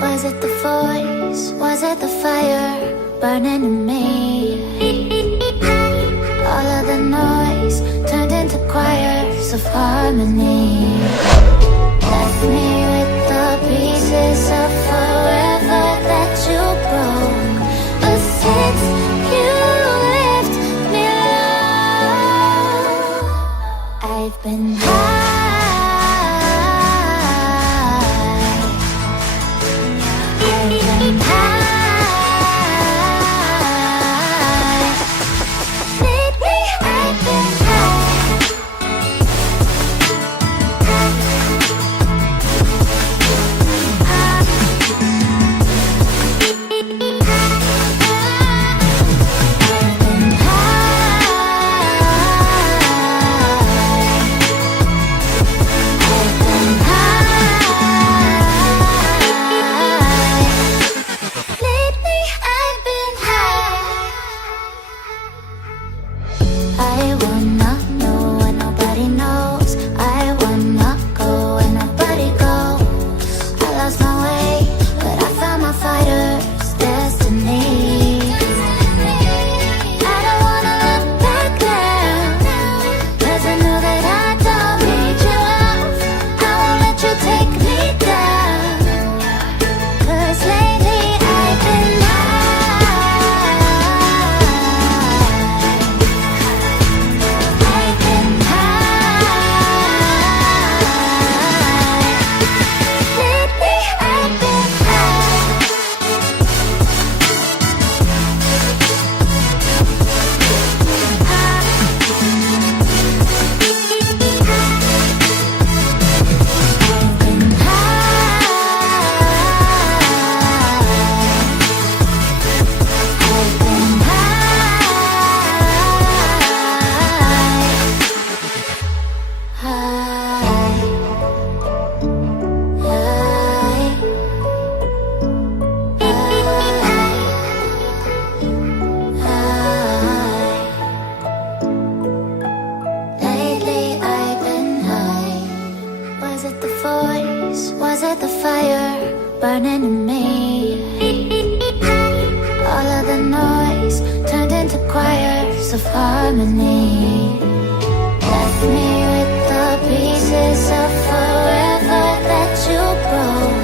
Was it the voice? Was it the fire burning in me? All of the noise turned into choirs of harmony. Left me with the pieces of forever that you broke. But since you left me alone, I've been high. burning in me. All of the noise turned into choirs of harmony. Left me with the pieces of forever that you broke.